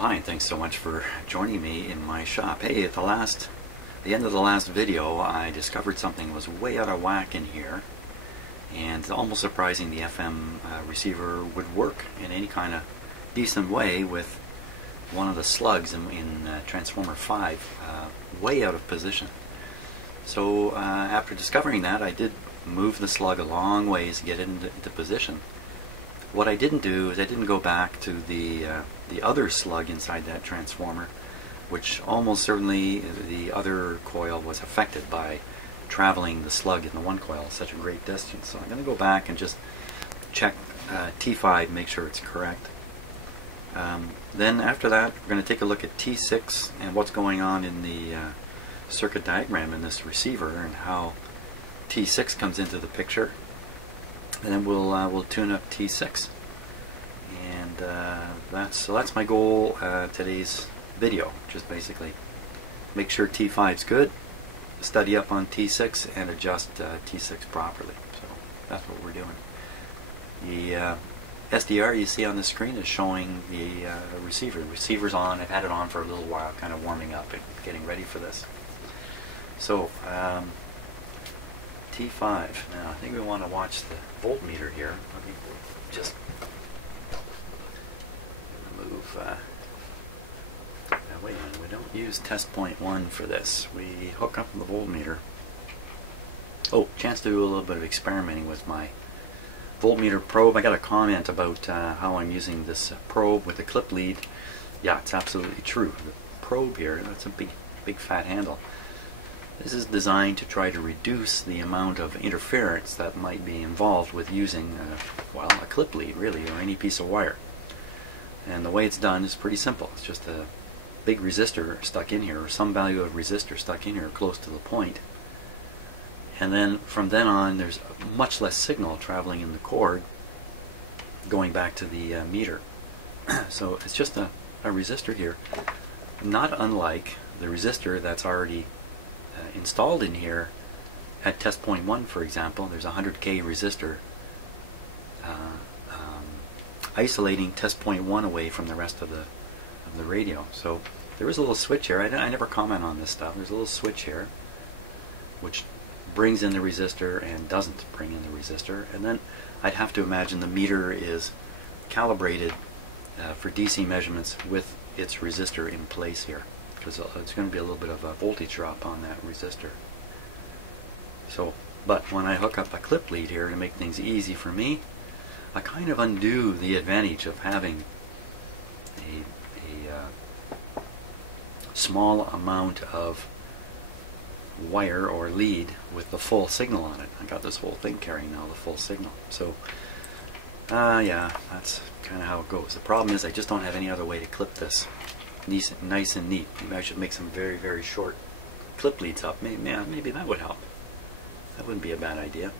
Hi, and thanks so much for joining me in my shop. Hey, at the end of the last video, I discovered something was way out of whack in here, and it's almost surprising the FM receiver would work in any kind of decent way with one of the slugs in Transformer 5 way out of position. So after discovering that, I did move the slug a long ways to get it into position. What I didn't do is I didn't go back to the other slug inside that transformer, which almost certainly the other coil was affected by traveling the slug in the one coil such a great distance. So I'm going to go back and just check T5, make sure it's correct. Then after that, we're going to take a look at T6 and what's going on in the circuit diagram in this receiver and how T6 comes into the picture. And then we'll tune up T6, and that's my goal today's video. Just basically make sure T5's good, study up on T6, and adjust T6 properly. So that's what we're doing. The SDR you see on the screen is showing the receiver. The receiver's on. I've had it on for a little while, kind of warming up and getting ready for this. So T5. Now I think we want to watch the voltmeter here. Let me just move. Wait a minute. We don't use test point 1 for this. We hook up the voltmeter. Oh, chance to do a little bit of experimenting with my voltmeter probe. I got a comment about how I'm using this probe with the clip lead. Yeah, it's absolutely true. The probe here, that's a big fat handle. This is designed to try to reduce the amount of interference that might be involved with using, well, a clip lead, really, or any piece of wire. And the way it's done is pretty simple. It's just a big resistor stuck in here, or some value of resistor stuck in here close to the point. And then from then on, there's much less signal traveling in the cord going back to the meter. So it's just a resistor here, not unlike the resistor that's already installed in here at test point 1, for example. There's a 100K resistor isolating test point 1 away from the rest of the radio. So there is a little switch here. I never comment on this stuff. There's a little switch here which brings in the resistor and doesn't bring in the resistor, and then I'd have to imagine the meter is calibrated for DC measurements with its resistor in place here, because it's going to be a little bit of a voltage drop on that resistor. So, but when I hook up a clip lead here to make things easy for me, I kind of undo the advantage of having a small amount of wire or lead with the full signal on it. I got this whole thing carrying now the full signal. So, yeah, that's kind of how it goes. The problem is I just don't have any other way to clip this nice and neat. Maybe I should make some very short clip leads up. Maybe that would help. That wouldn't be a bad idea.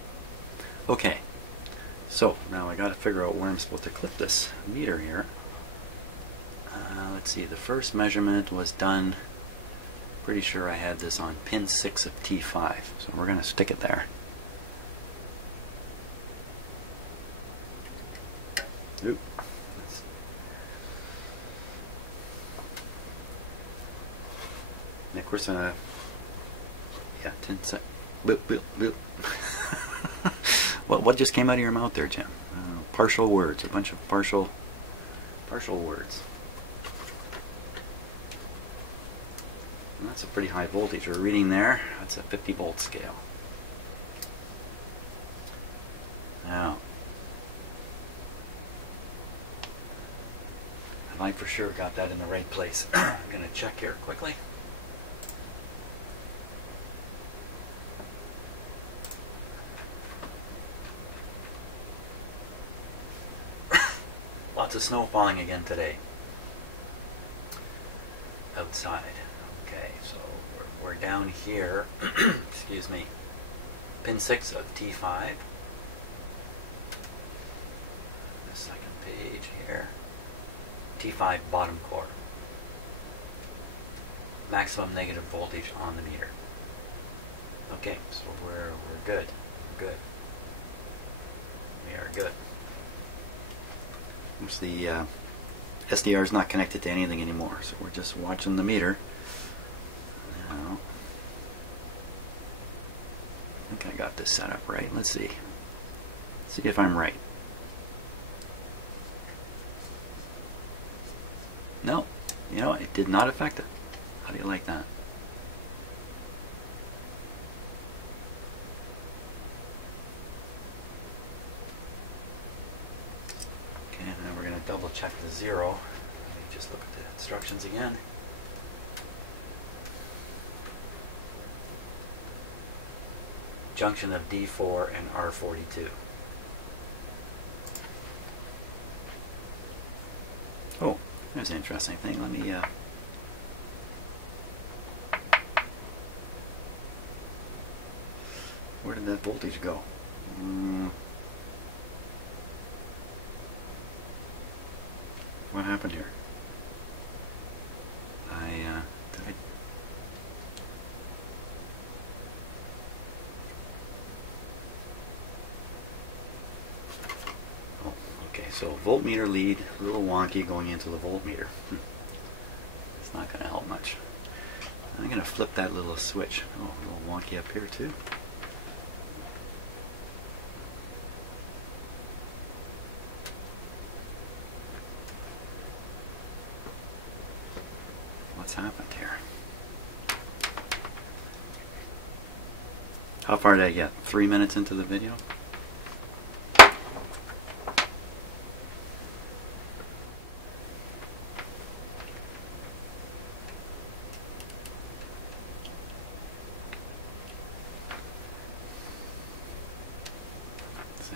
Okay, so now I got to figure out where I'm supposed to clip this meter here. Let's see, the first measurement was done, pretty sure I had this on pin 6 of T5, so we're going to stick it there. Oop. And of course, yeah, 10 sec. Boop, boop, boop. What just came out of your mouth there, Jim? Partial words, a bunch of partial words. And that's a pretty high voltage we're reading there. That's a 50 volt scale. Now, have I for sure got that in the right place? I'm going to check here quickly. Lots of snow falling again today outside. Okay, so we're down here. Excuse me. Pin 6 of T5. The second page here. T5 bottom core. Maximum negative voltage on the meter. Okay, so we're good. We're good. We are good. There's the SDR is not connected to anything anymore, so we're just watching the meter. Now, I think I got this set up right. Let's see. See if I'm right. No, you know, it did not affect it. How do you like that? Okay, and then we're going to double check the zero. Let me just look at the instructions again. Junction of D4 and R42. Oh, there's an interesting thing. Let me where did that voltage go? What happened here? Did I? Oh, okay. So voltmeter lead, a little wonky going into the voltmeter. It's not going to help much. I'm going to flip that little switch. Oh, a little wonky up here too. What's happened here? How far did I get? 3 minutes into the video?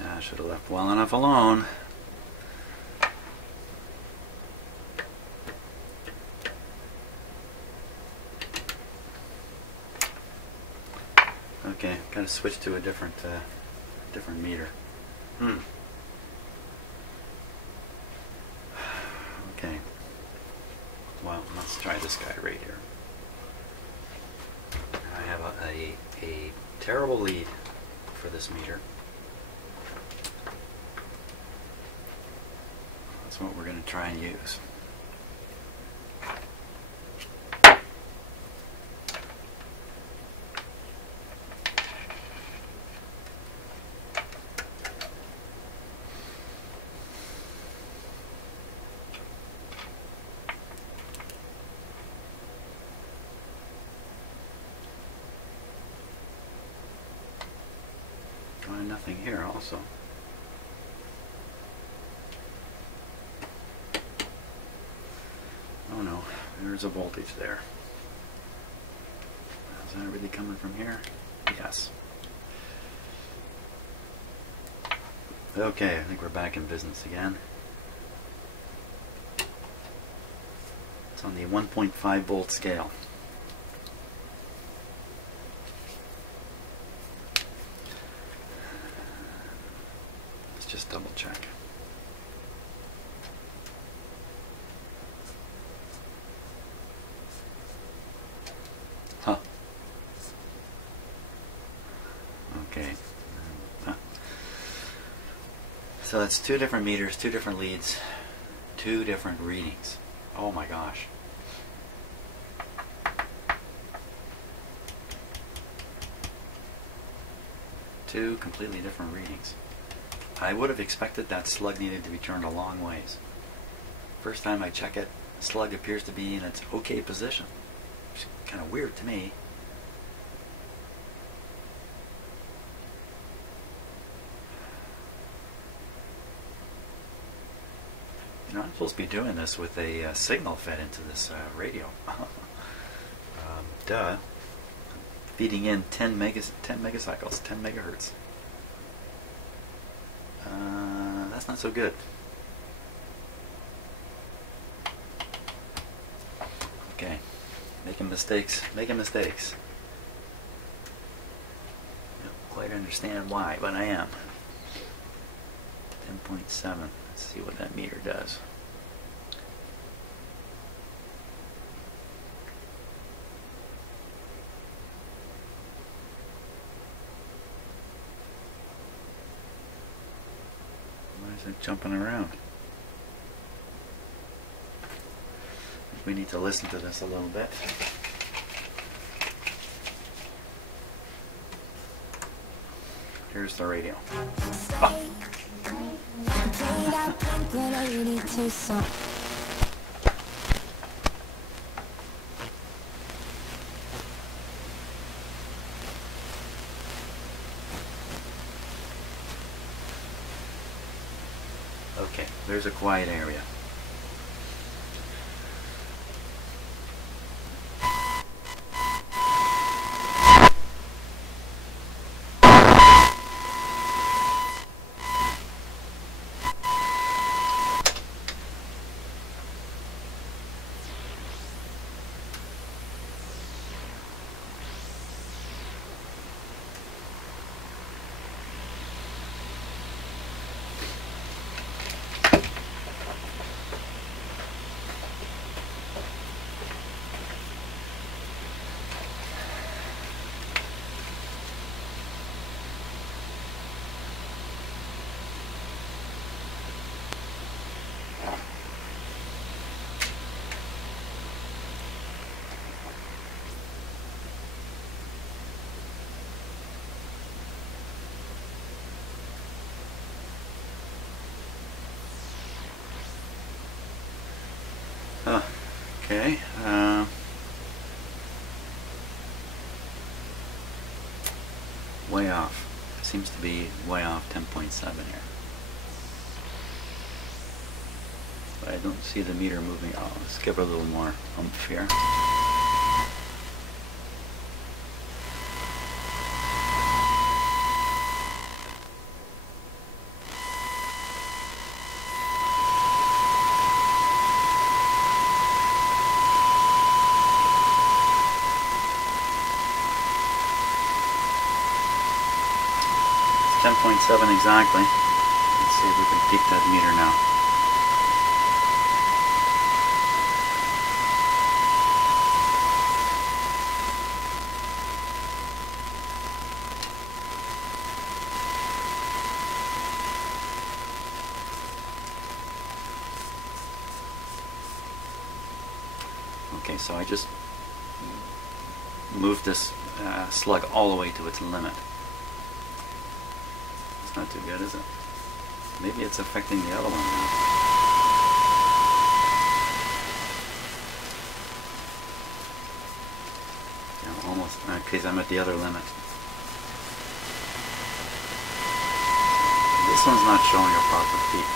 I should have left well enough alone. Okay, gotta switch to a different meter. Okay. Well, let's try this guy right here. I have a terrible lead for this meter. That's what we're going to try and use. Nothing here also. Oh no, there's a voltage there. Is that really coming from here? Yes. Okay, I think we're back in business again. It's on the 1.5 volt scale. Just double check. Huh. Okay. So that's two different meters, two different leads, two different readings. Oh my gosh. Two completely different readings. I would have expected that slug needed to be turned a long ways. First time I check it, the slug appears to be in its okay position. Which is kind of weird to me. You know, I'm supposed to be doing this with a signal fed into this radio. Duh. Feeding in 10 megacycles, 10 megahertz. That's not so good. Okay, making mistakes, making mistakes. Don't quite understand why, but I am. 10.7, let's see what that meter does. Why is it jumping around? we need to listen to this a little bit. Here's the radio. Ah. Okay, there's a quiet area. Okay. Way off. Seems to be way off 10.7 here. But I don't see the meter moving. Oh, let's give it a little more oomph here. It's 10.7 exactly. Let's see if we can peek that meter now. Okay, so I just moved this slug all the way to its limit. It's not too good, is it? Maybe it's affecting the other one now. Yeah, almost. Okay, I'm at the other limit. This one's not showing a proper peak.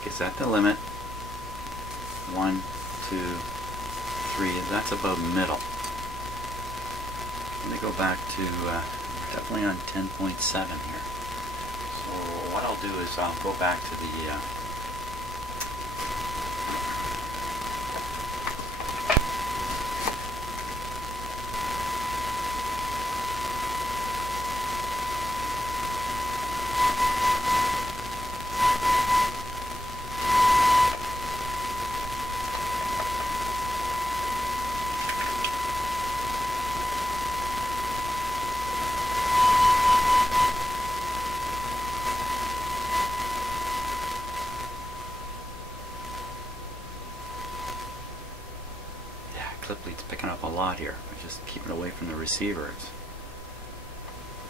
Okay, so at the limit. 1, 2, 3. That's about middle. Let me go back to definitely on 10.7 here. So what I'll do is I'll go back to the clip lead's picking up a lot here. I just keep it away from the receiver. It's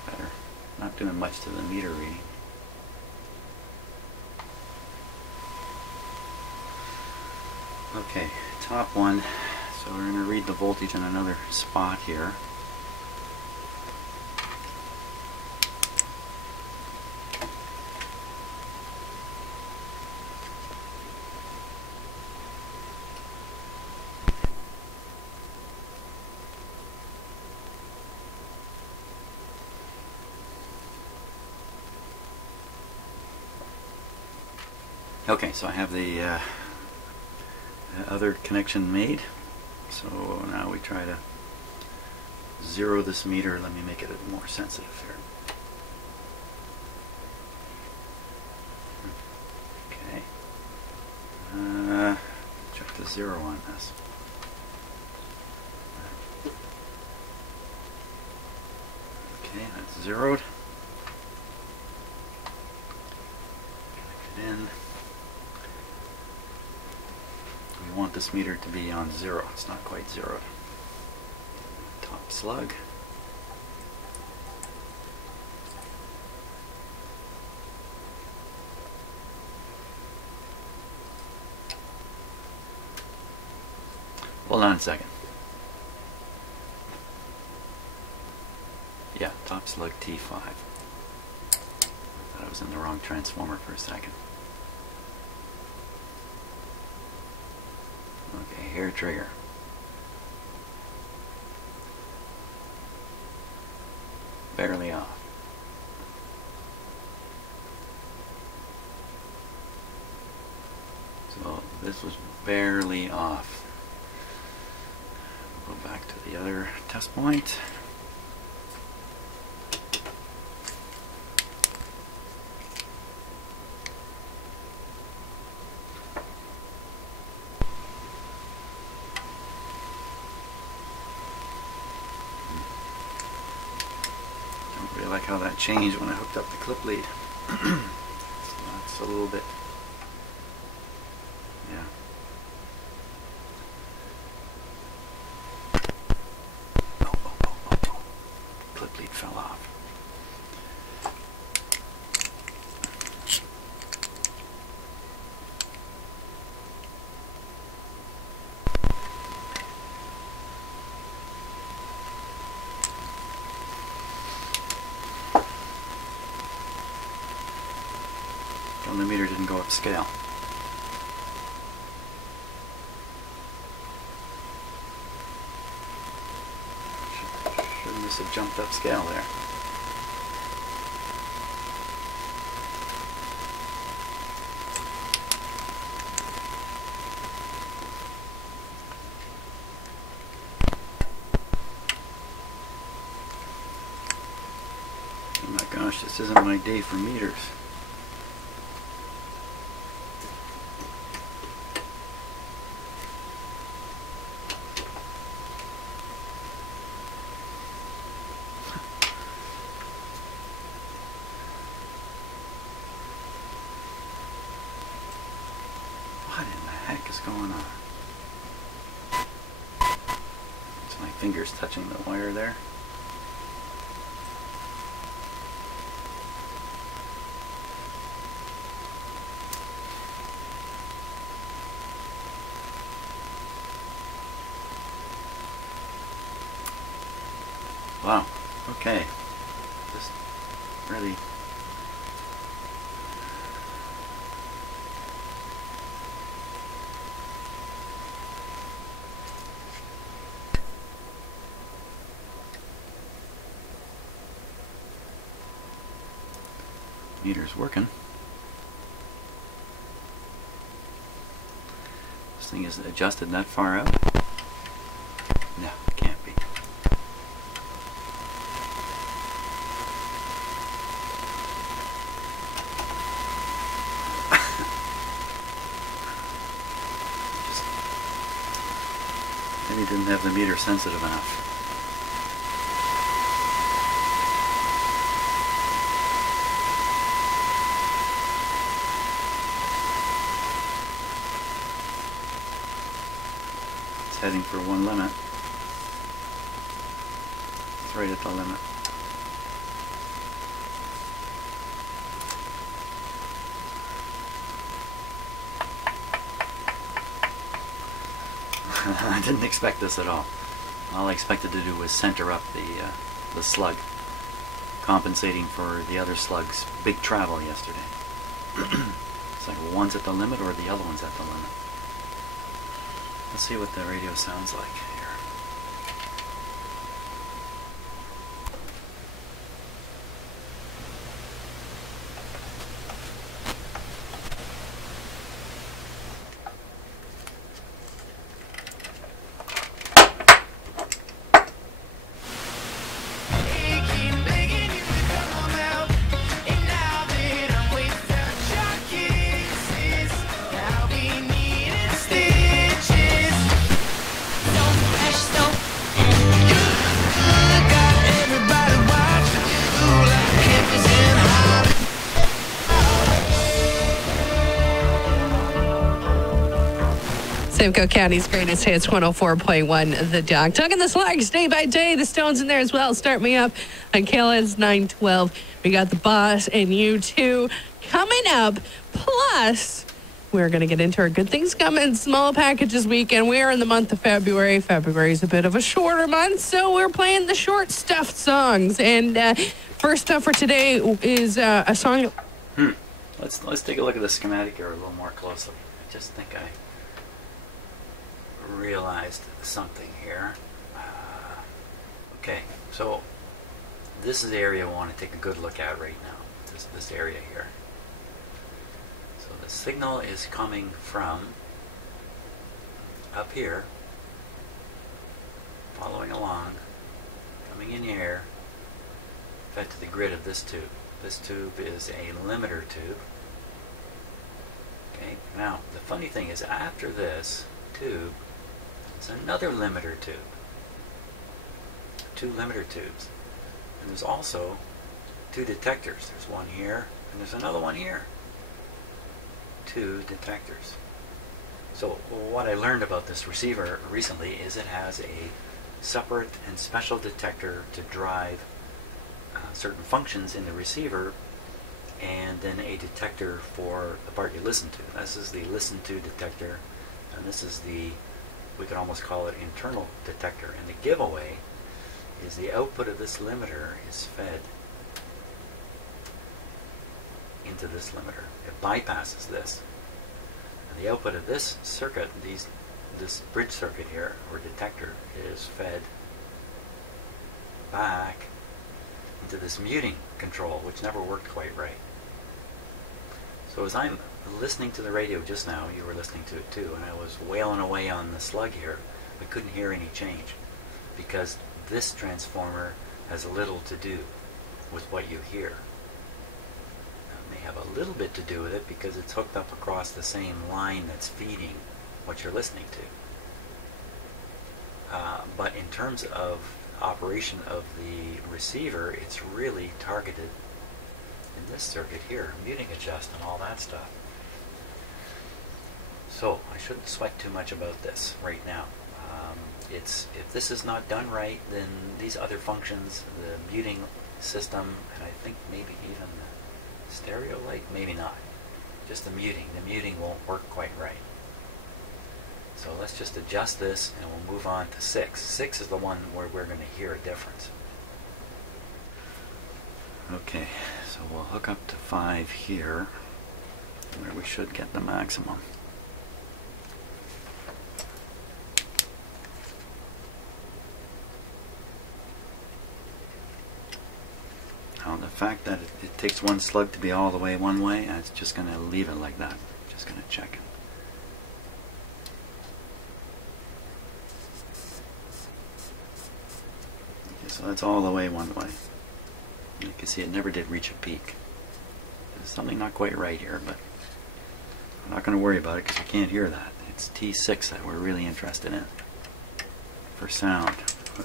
better. Not doing much to the meter reading. Okay, top one. So we're going to read the voltage in another spot here. Okay, so I have the other connection made. So now we try to zero this meter. Let me make it more sensitive here. Okay. Check the zero on this. Okay, that's zeroed. it in. We want this meter to be on 0. It's not quite 0. Top slug. Hold on a second. Yeah, top slug T5. Thought I was in the wrong transformer for a second. Okay, hair trigger. Barely off. So this was barely off. Go back to the other test point. Don't really like how that changed when I hooked up the clip lead. So that's a little bit, yeah. Clip lead fell off. The meter didn't go upscale. Shouldn't this have jumped upscale there? Oh my gosh, this isn't my day for meters. What in the heck is going on? It's my fingers touching the wire there. Wow, okay. Just really meter's working. This thing is adjusted that far out? No, it can't be. Maybe didn't have the meter sensitive enough. Heading for one limit. It's right at the limit. I didn't expect this at all. All I expected to do was center up the slug, compensating for the other slug's big travel yesterday. It's like one's at the limit or the other one's at the limit. Let's see what the radio sounds like here. Don't Simcoe County's greatest hits, 104.1 The Dog. Talking the slugs day by day. The Stones in there as well. Start me up on KLN's 912. We got the Boss and U2 coming up. Plus, we're going to get into our Good Things Coming small packages weekend. We are in the month of February. February is a bit of a shorter month, so we're playing the short stuffed songs. And first up for today is a song. Let's take a look at the schematic here a little more closely. I just think I realized something here. Okay, so this is the area I want to take a good look at right now. This area here. So the signal is coming from up here, following along, coming in here, fed to the grid of this tube. This tube is a limiter tube. Okay, now the funny thing is after this tube is another limiter tube. Two limiter tubes. And there's also two detectors. There's one here and there's another one here. Two detectors. So what I learned about this receiver recently is it has a separate and special detector to drive certain functions in the receiver, and then a detector for the part you listen to. This is the listen to detector, and this is the, we could almost call it internal detector. And the giveaway is the output of this limiter is fed into this limiter. It bypasses this. And the output of this circuit, this bridge circuit here, or detector, is fed back into this muting control, which never worked quite right. So as I'm listening to the radio just now, you were listening to it too, and I was wailing away on the slug here, we couldn't hear any change because this transformer has little to do with what you hear. It may have a little bit to do with it because it's hooked up across the same line that's feeding what you're listening to. But in terms of operation of the receiver, it's really targeted in this circuit here, muting adjust and all that stuff. So I shouldn't sweat too much about this right now. If this is not done right, then these other functions, the muting system, and I think maybe even the stereo light, maybe not. Just the muting won't work quite right. So let's just adjust this and we'll move on to 6. 6 is the one where we're going to hear a difference. Okay, so we'll hook up to 5 here, where we should get the maximum. Now the fact that it takes one slug to be all the way one way, it's just going to leave it like that. Just going to check it. So that's all the way one way. You can see it never did reach a peak. There's something not quite right here, but I'm not going to worry about it because you can't hear that. It's T6 that we're really interested in for sound.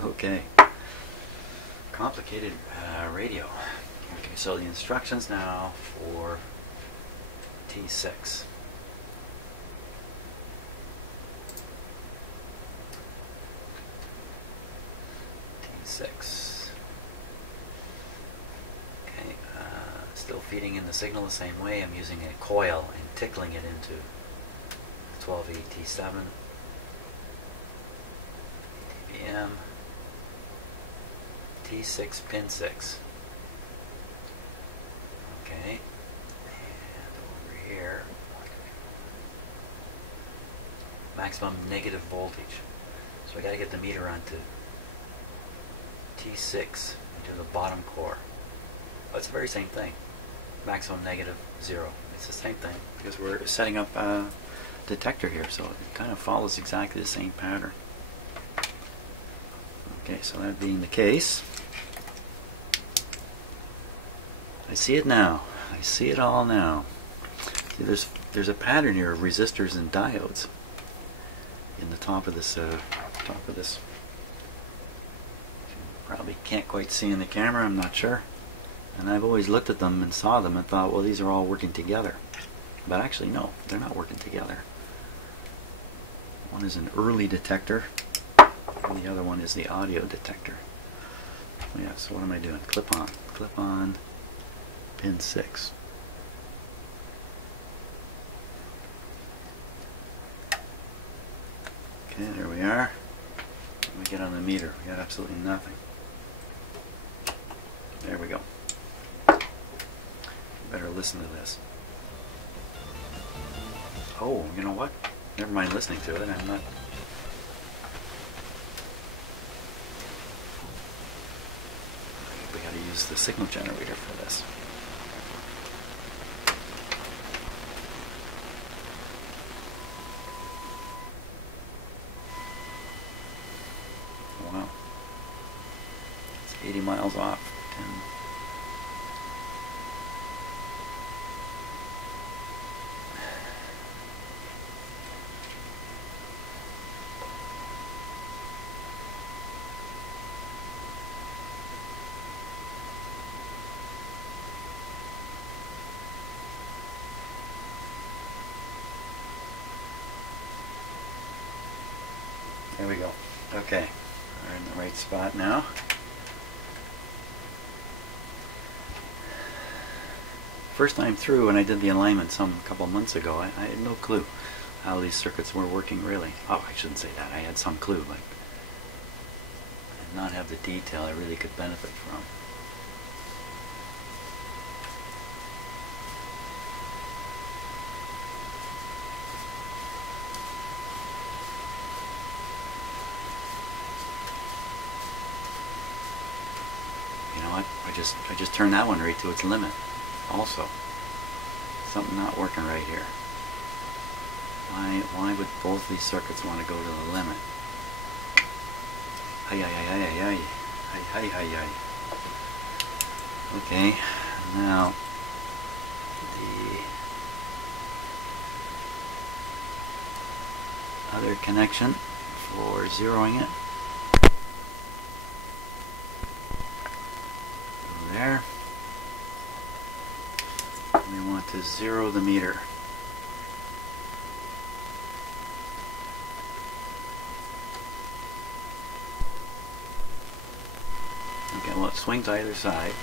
Okay. Complicated radio. Okay, so the instructions now for T6. T6. Okay, still feeding in the signal the same way. I'm using a coil and tickling it into 12AT7 dBm. T6 pin 6. Okay, and over here, maximum negative voltage. So I got to get the meter onto T6 into the bottom core. But it's the very same thing. Maximum negative 0. It's the same thing because we're setting up a detector here, so it kind of follows exactly the same pattern. Okay, so that being the case, I see it now. I see it all now. See, there's a pattern here of resistors and diodes in the top of this. Probably can't quite see in the camera. I'm not sure. And I've always looked at them and saw them and thought, well, these are all working together. But actually, no, they're not working together. One is an early detector, and the other one is the audio detector. Yeah, so what am I doing? Clip on, pin 6. Okay, there we are. We get on the meter. We got absolutely nothing. There we go. Better listen to this. Oh, you know what? Never mind listening to it. I'm not. We got to use the signal generator for this. Wow. It's 80 miles off. 10. There we go. Okay, we're in the right spot now. First time through, when I did the alignment a couple months ago, I had no clue how these circuits were working really. Oh, I shouldn't say that. I had some clue, but I did not have the detail I really could benefit from. You know what? I just turned that one right to its limit. Also, something not working right here. Why would both these circuits want to go to the limit? Hi. Okay, now the other connection for zeroing it. There. We want to zero the meter. Okay, well, it swings either side.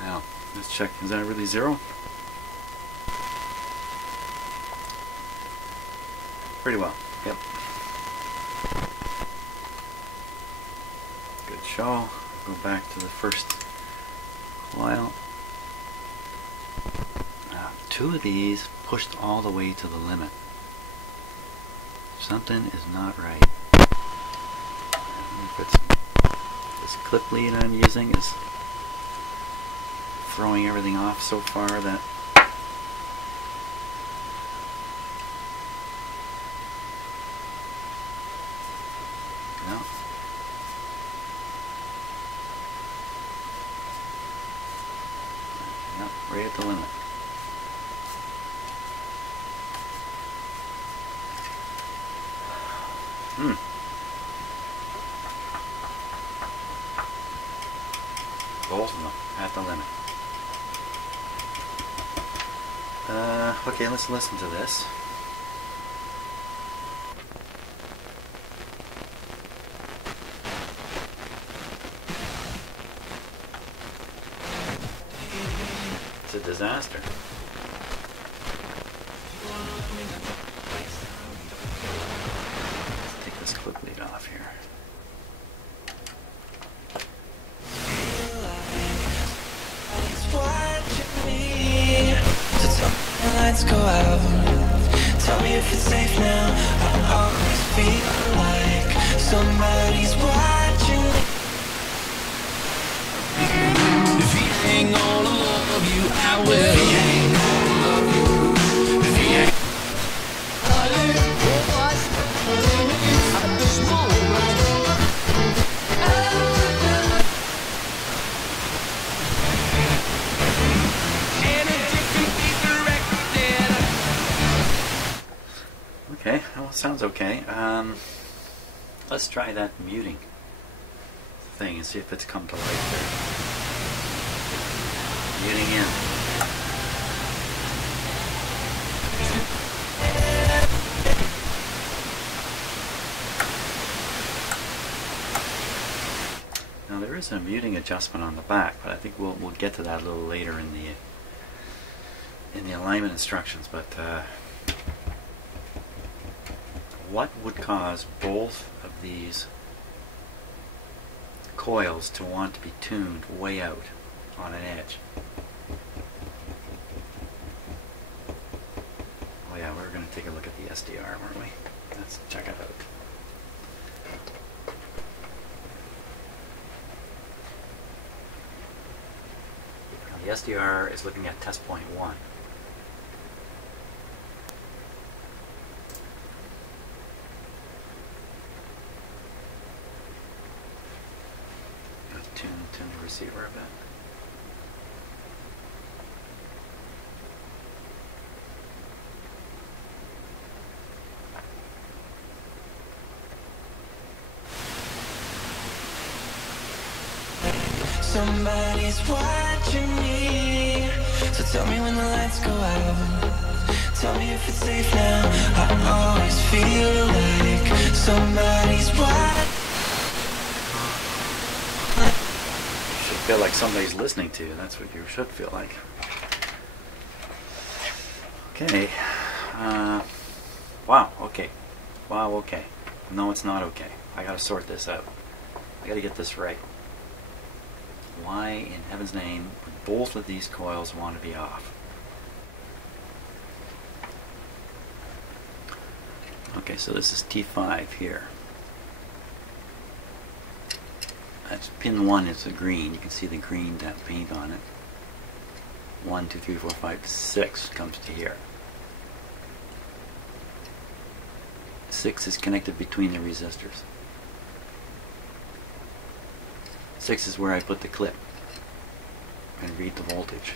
Now, let's check. Is that really zero? Pretty well. Yep. Good show. Go back to the first coil. Now, 2 of these pushed all the way to the limit. Something is not right. If it's this clip lead I'm using is throwing everything off so far that no. Yep, right at the limit. Both of them at the limit. Okay, let's listen to this. It's a disaster. Let's take this clip lead off here. Lights go out. Tell me if it's safe now. I always feel like somebody's watching. If he ain't gonna love you, I will. If he ain't gonna love you, if he ain't. Okay, well, it sounds okay. Let's try that muting thing and see if it's come to life there. Muting in. Now there is a muting adjustment on the back, but I think we'll get to that a little later in the alignment instructions. But what would cause both of these coils to want to be tuned way out on an edge? Oh yeah, we're going to take a look at the SDR, weren't we? Let's check it out. The SDR is looking at test point 1. Let's tune the receiver a bit. Somebody's watching me, so tell me when the lights go out. Tell me if it's safe now. I always feel like somebody's watching. You should feel like somebody's listening to you. That's what you should feel like. Okay. Wow. Okay. Wow. Okay. No, it's not okay. I gotta sort this out. I gotta get this right. Why in heaven's name would both of these coils want to be off? Okay, so this is T5 here. That's pin 1 is the green. You can see the green paint on it. 1, 2, 3, 4, 5, 6 comes to here. 6 is connected between the resistors. 6 is where I put the clip and read the voltage.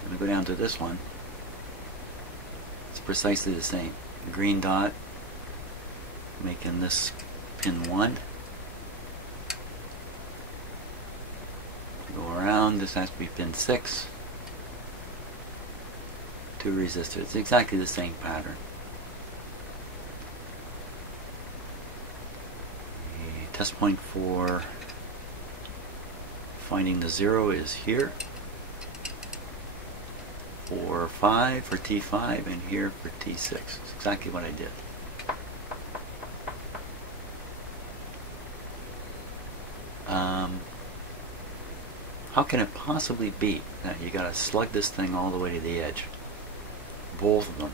I'm going to go down to this one. It's precisely the same. The green dot making this pin 1. Go around, this has to be pin 6. 2 resistors. It's exactly the same pattern. Test point for finding the 0 is here. For 5 for T5 and here for T6. It's exactly what I did. How can it possibly be that you gotta slug this thing all the way to the edge? Both of them.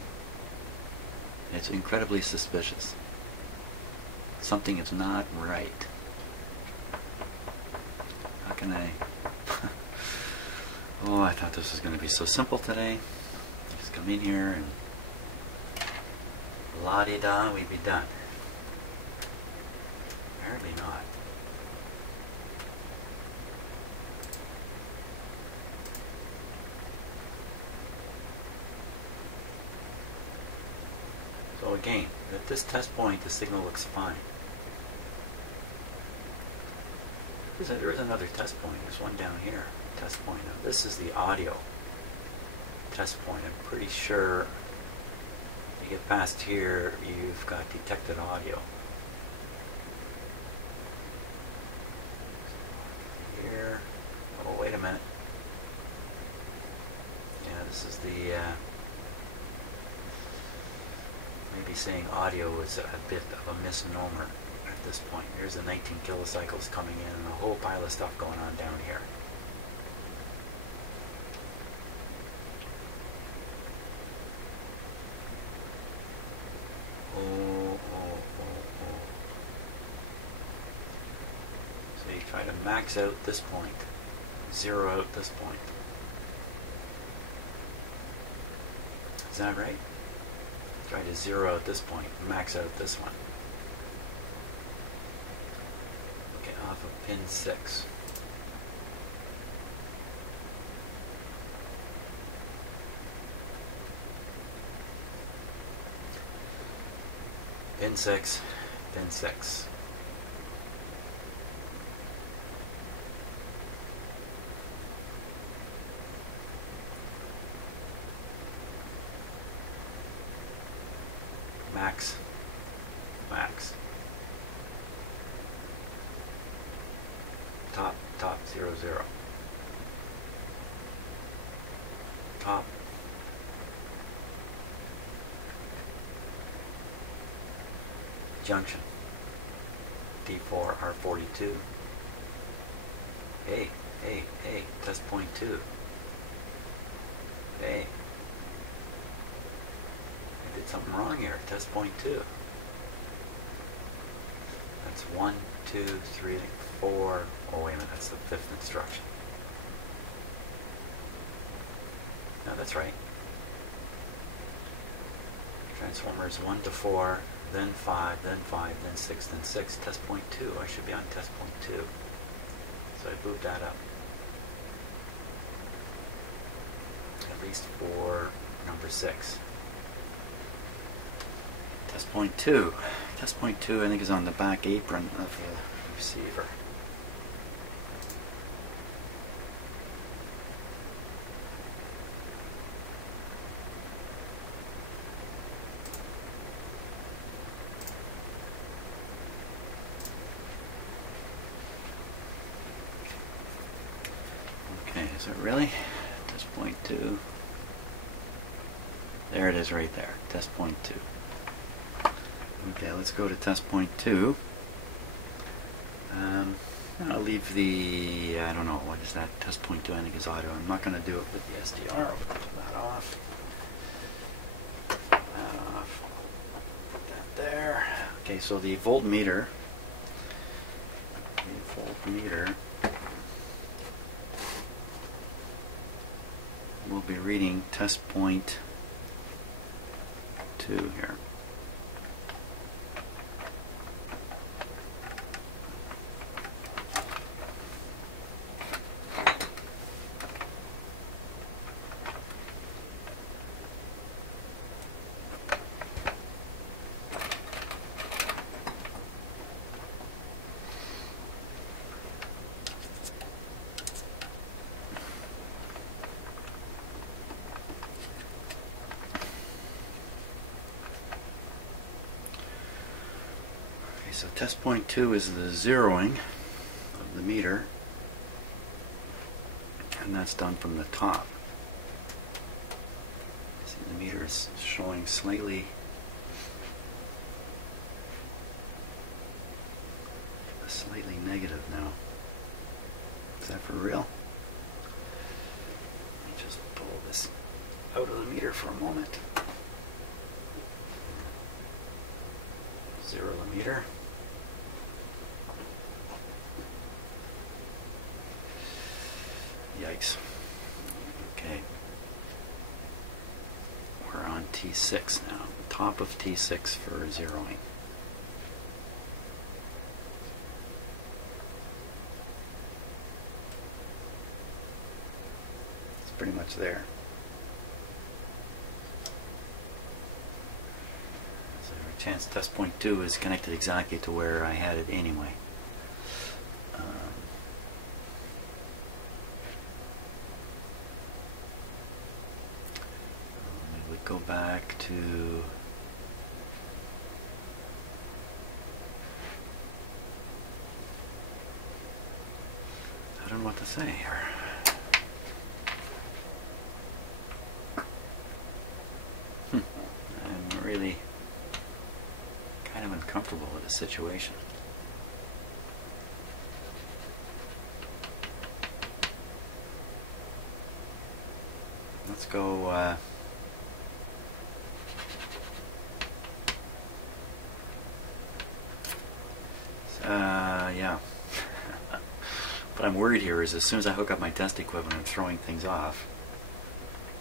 It's incredibly suspicious. Something is not right. How can I... Oh, I thought this was going to be so simple today. Just come in here and la-di-da, we'd be done. Apparently not. So again, at this test point, the signal looks fine. There is another test point. There's one down here. Test point. Now, this is the audio test point. I'm pretty sure you get past here, you've got detected audio. Here. Oh, wait a minute. Yeah, this is the maybe saying audio is a bit of a misnomer at this point. Here's the 19 kilocycles coming in and a whole pile of stuff going on down here. Oh. So you try to max out this point, zero out this point. Is that right? Try to zero out this point, max out this one. Okay, off of pin 6. Pin 6, pin 6. Max. top 0 0. Top. Junction. D4 R42. Hey, test point 2. Hey. I did something wrong here. Test point 2. That's 1, 2, 3, 4. Oh, wait a minute. That's the 5th instruction. No, that's right. Transformers 1 to 4, then 5, then 5, then 6, then 6. Test point 2. I should be on test point 2. So I moved that up. At least for number 6. Test point 2. Test point 2 I think is on the back apron of the receiver. Okay, is it really? Test point 2. There it is right there. Test point 2. Okay, let's go to test point 2. I'll leave the, I don't know, what is that? Test point 2 I think is auto. I'm not going to do it with the SDR. I'll put that off. Put that off. Put that there. Okay, so the voltmeter. We'll be reading test point 2 here. So test point 2 is the zeroing of the meter, and that's done from the top. See, the meter is showing slightly negative now. Is that for real? Let me just pull this out of the meter for a moment. Zero the meter. Yikes. Okay. We're on T6 now. Top of T6 for zeroing. It's pretty much there. So our chance test point 2 is connected exactly to where I had it anyway. Go back to I don't know what to say here. I'm really kind of uncomfortable with the situation. Let's go yeah. What I'm worried here is as soon as I hook up my test equipment, I'm throwing things off.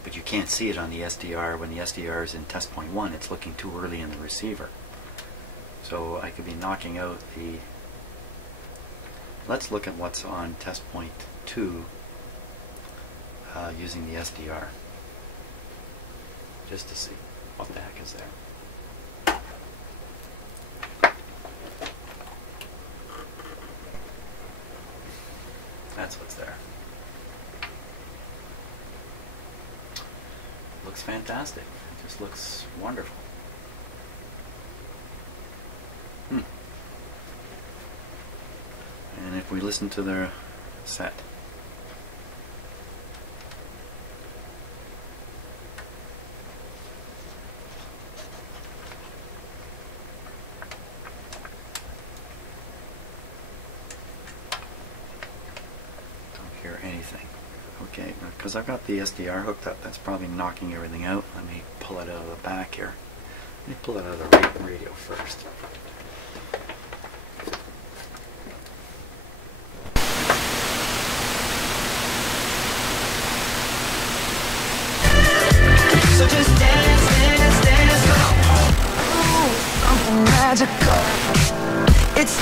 But you can't see it on the SDR. When the SDR is in test point 1, it's looking too early in the receiver. So I could be knocking out the... Let's look at what's on test point 2 using the SDR. Just to see what the heck is there. That's what's there. Looks fantastic. It just looks wonderful. And if we listen to the set. Hear anything. Okay, because I've got the SDR hooked up, that's probably knocking everything out. Let me pull it out of the back here. Let me pull it out of the radio first. So just dance, dance, dance. Oh, something magical. It's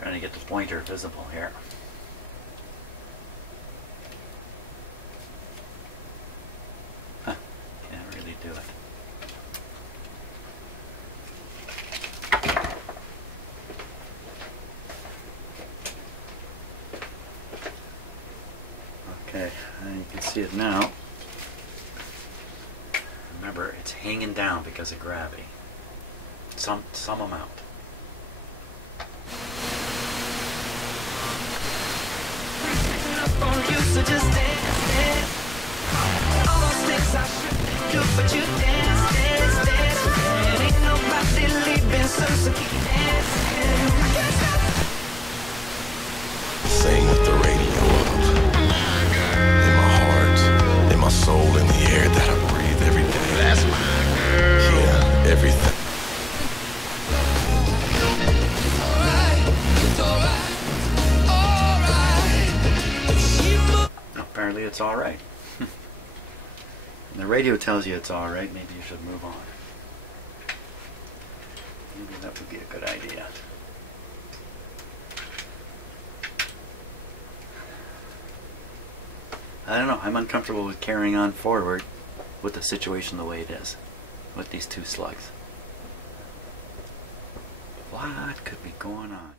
trying to get the pointer visible here. Huh, can't really do it. Okay, you can see it now. Remember, it's hanging down because of gravity. Some amount. So just dance, dance. All those things I should do, but you dance, dance, dance. And ain't nobody leaving, so keep dancing. Sing with the radio up. In my heart, in my soul, in the air that I breathe every day. That's my girl. Yeah, everything. Apparently it's alright. The radio tells you it's alright, maybe you should move on. Maybe that would be a good idea. I don't know, I'm uncomfortable with carrying on forward with the situation the way it is, with these two slugs. What could be going on?